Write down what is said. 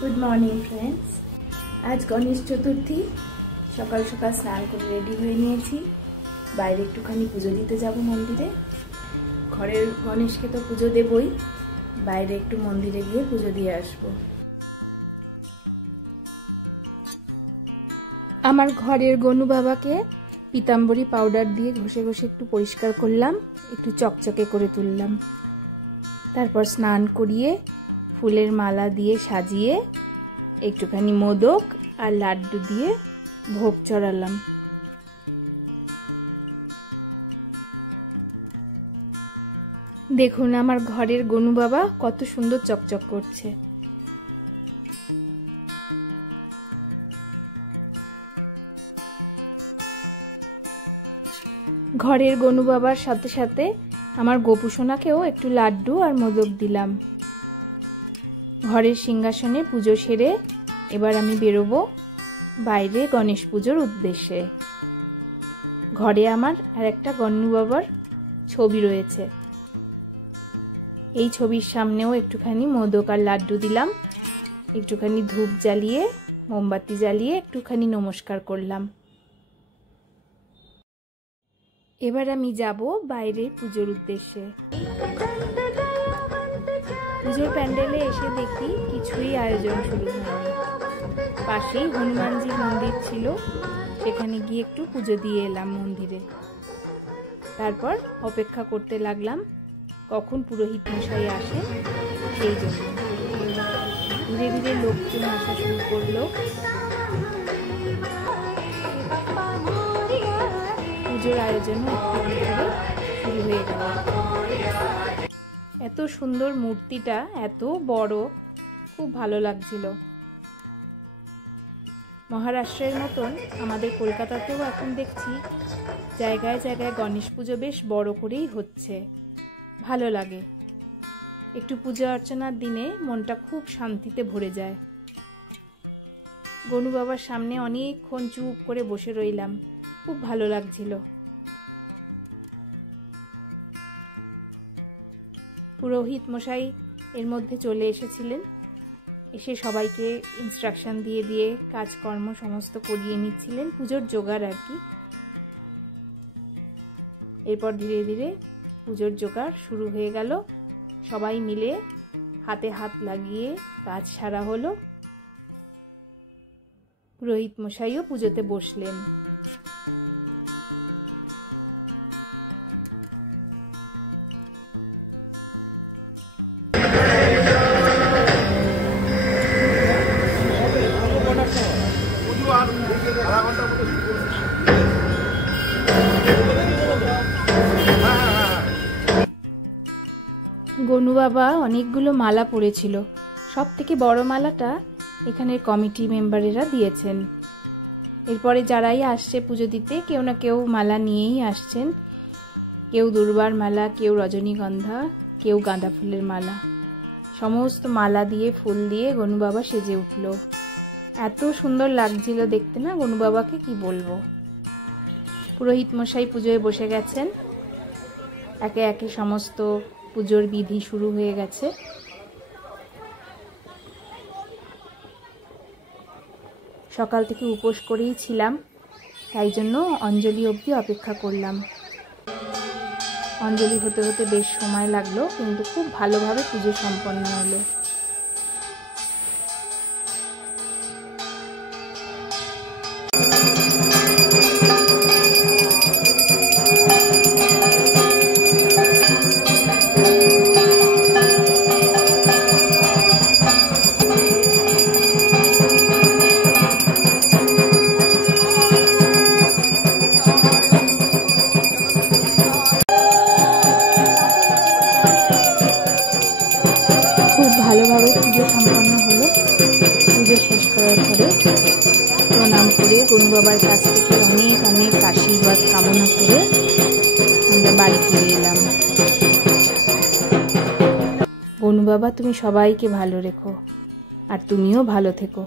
Good morning friends. आज गणेश चतुर्थी सकाल सकाल स्नान कर रेडी हुए निয়েছি বাইরে একটুখানি পুজো দিতে যাব মন্দিরে। ঘরের গণেশকে তো পুজো দেবই, বাইরে একটু মন্দিরে গিয়ে পুজো দিয়ে আসব। আমার ঘরের গনু বাবাকে পিতাম্বরী পাউডার দিয়ে ঘষে ঘষে একটু পরিষ্কার করলাম, একটু চকচকে করে তুললাম। তারপর স্নান করিয়ে ফুলের মালা দিয়ে সাজিয়ে একটুখানি মোদক আর লাড্ডু দিয়ে ভোগ চড়ালাম। দেখুন আমার ঘরের গনু বাবা কত সুন্দর চকচক করছে। ঘরের গনু বাবার সাথে সাথে আমার গোপু সোনাকেও একটু লাড্ডু আর মোদক দিলাম। ঘরের সিংহাসনে পুজো সেরে এবার আমি বেরোবো বাইরে গণেশ পুজোর উদ্দেশ্যে। ঘরে আমার আর একটা গনু বাবার ছবি রয়েছে, এই ছবির সামনেও একটুখানি মোদক আর লাড্ডু দিলাম, একটুখানি ধূপ জ্বালিয়ে মোমবাতি জ্বালিয়ে একটুখানি নমস্কার করলাম। এবার আমি যাব বাইরে পুজোর উদ্দেশ্যে। পুজোর প্যান্ডেলে এসে দেখি কিছুই আয়োজন শুরু হয়নি। পাশেই হনুমানজির মন্দির ছিল, সেখানে গিয়ে একটু পুজো দিয়ে এলাম মন্দিরে। তারপর অপেক্ষা করতে লাগলাম কখন পুরোহিত মশাই আসে, সেই জন্য ধীরে ধীরে লোকজন আসা শুরু করলো। পুজোর আয়োজনও শুরু হয়ে গেল। এত সুন্দর মূর্তিটা, এত বড়, খুব ভালো লাগছিল। মহারাষ্ট্রের মতন আমাদের কলকাতাতেও এখন দেখছি জায়গায় জায়গায় গণেশ পুজো বেশ বড় করেই হচ্ছে, ভালো লাগে। একটু পূজা অর্চনার দিনে মনটা খুব শান্তিতে ভরে যায়। গনু বাবার সামনে অনেকক্ষণ চুপ করে বসে রইলাম, খুব ভালো লাগছিল। পুরোহিত মশাই এর মধ্যে চলে এসেছিলেন, এসে সবাইকে ইনস্ট্রাকশন দিয়ে দিয়ে কাজকর্ম সমস্ত করিয়ে নিচ্ছিলেন, পুজোর জোগাড় আর কি। এরপর ধীরে ধীরে পুজোর জোগাড় শুরু হয়ে গেল। সবাই মিলে হাতে হাত লাগিয়ে কাজ সারা হলো। পুরোহিত মশাইও পুজোতে বসলেন। গনু বাবা অনেকগুলো মালা পরেছিল, সব থেকে বড় মালাটা এখানের কমিটি মেম্বারেরা দিয়েছেন। এরপরে যারাই আসছে পুজো দিতে কেউ না কেউ মালা নিয়েই আসছেন, কেউ দুর্বার মালা, কেউ রজনীগন্ধা, কেউ গাঁদা ফুলের মালা। সমস্ত মালা দিয়ে ফুল দিয়ে গনু বাবা সেজে উঠল। এত সুন্দর লাগছিল দেখতে না গনু বাবাকে, কি বলবো। পুরোহিত মশাই পুজোয় বসে গেছেন, একে একে সমস্ত পুজোর বিধি শুরু হয়ে গেছে। সকাল থেকে উপোস করেই ছিলাম, তাই জন্য অঞ্জলি অবধি অপেক্ষা করলাম। অঞ্জলি হতে হতে বেশ সময় লাগলো, কিন্তু খুব ভালোভাবে পুজো সম্পন্ন হলো। ভালোভাবে পুজো সম্পন্ন হলো। পুজো শেষ করার পরে প্রণাম করে গনু বাবার কাছ থেকে অনেক অনেক আশীর্বাদ কামনা করে আমরা বাড়ি ফিরে এলাম। গনু বাবা, তুমি সবাইকে ভালো রেখো, আর তুমিও ভালো থেকো।